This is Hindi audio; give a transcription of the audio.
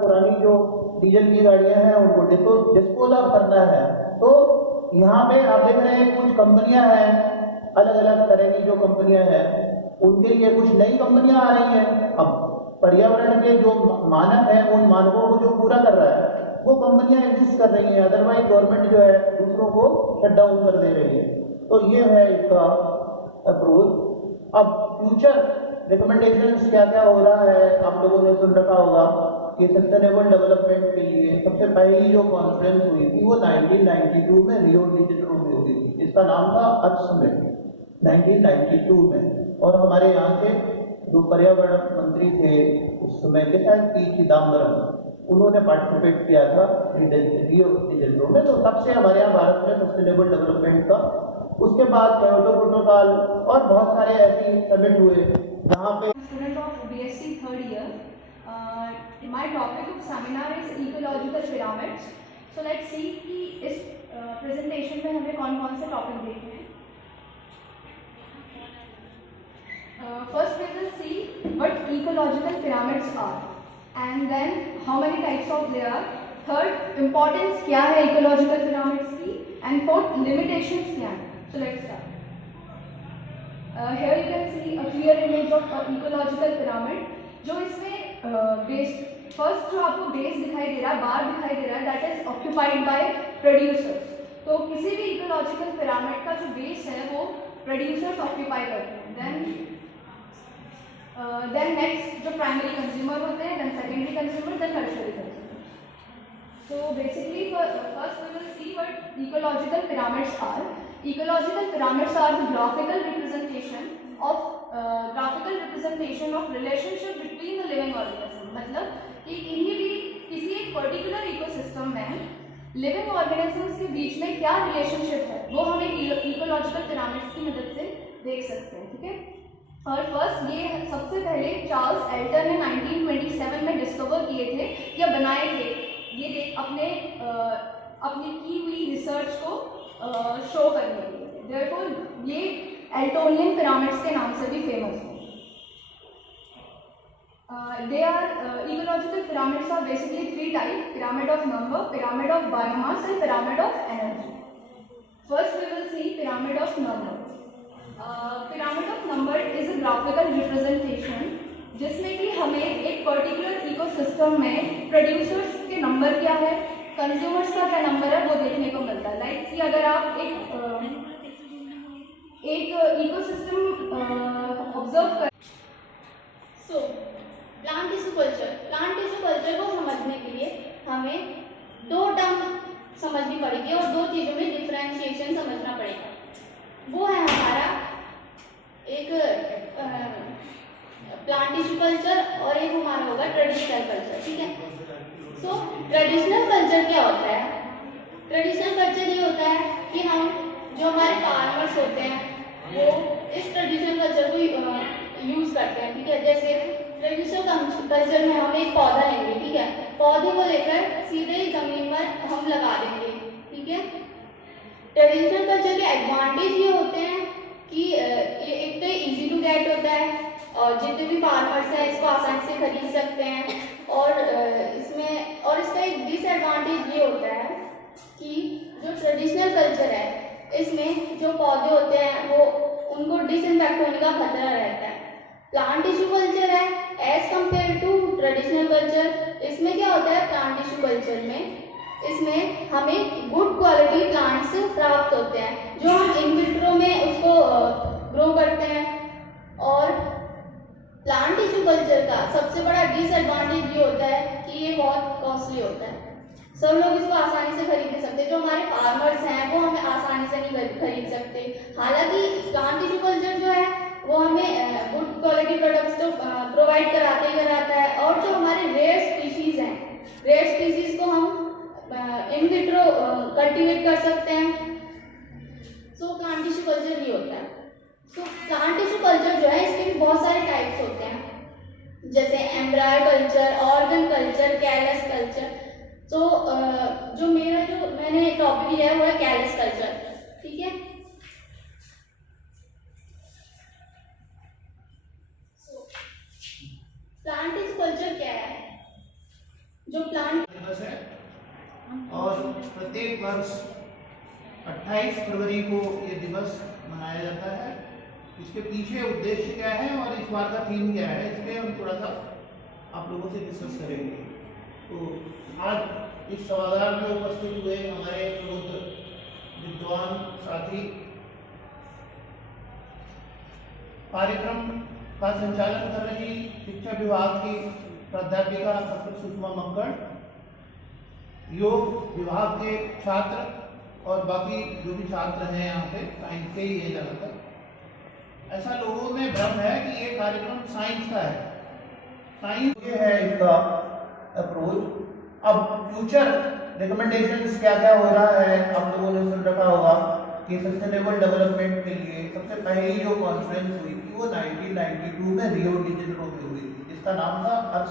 पुरानी जो डीजल की गाड़ियां हैं उनको डिस्पोज ऑफ करना है। तो यहाँ पे आप देख रहे हैं कुछ कंपनियां हैं, अलग अलग तरह की जो कंपनियां हैं उनके लिए कुछ नई कंपनियां आ रही हैं। अब पर्यावरण के जो मानक हैं उन मानकों को जो पूरा कर रहा है वो कंपनियां एग्जिस्ट कर रही हैं, अदरवाइज गवर्नमेंट जो है दूसरों को शट डाउन कर दे रही है। तो ये है इसका अप्रोच। अब फ्यूचर रिकमेंडेशंस क्या क्या हो रहा है आप लोगों ने सुन रखा होगा कि सस्टेनेबल डेवलपमेंट के लिए सबसे पहली जो कॉन्फ्रेंस हुई थी वो 1992 में रियो डी जेनेरो में हुई थी। इसका नाम था अर्थ समिट 1992 में। और हमारे यहाँ से जो पर्यावरण मंत्री थे उस समय के शायद पी चिदम्बरम, उन्होंने पार्टिसिपेट किया था रियो डी जेनेरो में। तो तब से हमारे यहाँ भारत में सस्टेनेबल डेवलपमेंट का, उसके बाद क्योटो प्रोटोकॉल और बहुत सारे ऐसे समिट हुए जहाँ पे student of BSc third year. My topic of seminar is ecological pyramids. So let's see कि इस प्रेजेंटेशन में हमें कौन कौन से टॉपिक देखने हैं। First we will see what ecological pyramids are and then how many types of they are. Third, importance क्या है ecological pyramids की and fourth, limitations क्या हैं. So let's start. Here you can see a clear image of ecological pyramid. जो इसमें बेस, फर्स्ट जो आपको बेस दिखाई दे रहा है, बार दिखाई दे रहा है, that is occupied by producers. तो किसी भी इकोलॉजिकल पिरामिड का जो बेस है वो प्रोड्यूसर्स ऑक्यूपाई करते हैं। देन नेक्स्ट जो प्राइमरी कंज्यूमर होते हैं, then secondary consumer, then tertiary consumer. So basically first we will see what ecological pyramids are. Ecological pyramids are the graphical representation of relationship between the living organism. मतलब कि किसी एक पर्टिकुलर इकोसिस्टम में लिविंग ऑर्गेनिजम्स के बीच में क्या रिलेशनशिप है वो हम एक इकोलॉजिकल पिरामिड्स की मदद से देख सकते हैं। ठीक है। और फर्स्ट ये सबसे पहले चार्ल्स एल्टर ने 1927 में डिस्कवर किए थे या बनाए थे, ये अपनी की हुई रिसर्च को शो करने के लिए। देयरफॉर ये एल्टोनियन पिरामिड्स के नाम से भी फेमस है। They are ecological pyramids are basically three types: pyramid of number, pyramid of biomass, and pyramid of energy. First, we will see pyramid of number. Pyramid of number is a graphical representation जिसमें कि हमें एक पर्टिकुलर इकोसिस्टम में प्रोड्यूसर्स के नंबर क्या है, कंज्यूमर्स का क्या नंबर है वो देखने को मिलता है। लाइक कि अगर आप एक इकोसिस्टम ऑब्जर्व कर। सो प्लांट टिश्यू कल्चर को समझने के लिए हमें दो टर्म समझनी पड़ेगी और दो चीज़ों में डिफरेंशिएशन समझना पड़ेगा। वो है हमारा एक प्लांट टिश्यू कल्चर और एक हमारा होगा ट्रेडिशनल कल्चर। ठीक है। सो ट्रेडिशनल कल्चर क्या होता है? ट्रेडिशनल कल्चर ये होता है कि हम जो हमारे फार्मर्स होते हैं वो इस ट्रेडिशनल कल्चर को यूज़ करते हैं। ठीक है। जैसे ट्रेडिशनल कल्चर में हम एक पौधा लेंगे, ठीक है, पौधे को लेकर सीधे ही जमीन पर हम लगा देंगे। ठीक है। ट्रेडिशनल कल्चर के एडवांटेज ये होते हैं कि ये एक तो इजी टू गेट होता है और जितने भी फार्मर्स हैं इसको आसानी से खरीद सकते हैं। और इसका एक डिसएडवांटेज ये होता है कि जो ट्रेडिशनल कल्चर है इसमें जो पौधे होते हैं वो उनको डिसइंफेक्ट होने का खतरा रहता है। प्लांट टिश्यू कल्चर है as compared to traditional culture, इसमें क्या होता है? प्लांट टिश्यू कल्चर में इसमें हमें गुड क्वालिटी प्लांट्स प्राप्त होते हैं जो हम इन विट्रो में उसको ग्रो करते हैं। और प्लांट टिश्यू कल्चर का सबसे बड़ा डिसएडवांटेज ये होता है कि ये बहुत कॉस्टली होता है। सब लोग इसको आसानी से खरीद नहीं सकते, जो हमारे फार्मर्स हैं वो हमें आसानी से नहीं खरीद सकते। हालांकि प्लांट टिश्यू कल्चर जो है वो हमें गुड क्वालिटी प्रोडक्ट्स तो प्रोवाइड कराता है। और जो हमारे रेयर स्पीशीज़ हैं, रेयर स्पीशीज़ को हम इन विट्रो कल्टीवेट कर सकते हैं। सो प्लांट टिश्यू कल्चर ये होता है। सो प्लांट टिश्यू कल्चर जो है इसके भी बहुत सारे टाइप्स होते हैं, जैसे Embraer culture, organ culture, callus culture. तो जो मैंने टॉपिक लिया है वो है कैलस कल्चर। ठीक है। प्लांट टिश्यू कल्चर क्या है? जो प्लांट दिवस है और प्रत्येक वर्ष 28 फरवरी को ये दिवस मनाया जाता है। इसके पीछे उद्देश्य क्या है और इस बार का थीम क्या है, इसमें हम थोड़ा सा आप लोगों से डिस्कस करेंगे। तो आज इस सभागार में उपस्थित हुए हमारे प्रबुद्ध विद्वान साथी, कार्यक्रम का संचालन कर रही शिक्षा विभाग की प्राध्यापिका डॉक्टर सुषमा मक्कड़, योग विभाग के छात्र और बाकी जो भी छात्र हैं यहाँ पे साइंस के ही है ज़्यादातर। ऐसा लोगों में भ्रम है कि ये कार्यक्रम साइंस का है, साइंस ये है इसका अप्रोच। अब फ्यूचर रिकमेंडेशंस क्या क्या हो रहा है आप लोगों ने सुन रखा होगा कि सस्टेनेबल डेवलपमेंट के लिए सबसे पहली जो कॉन्फ्रेंस हुई थी वो 1992 में रियो डी जेनेरो में हुई थी, जिसका नाम था अर्थ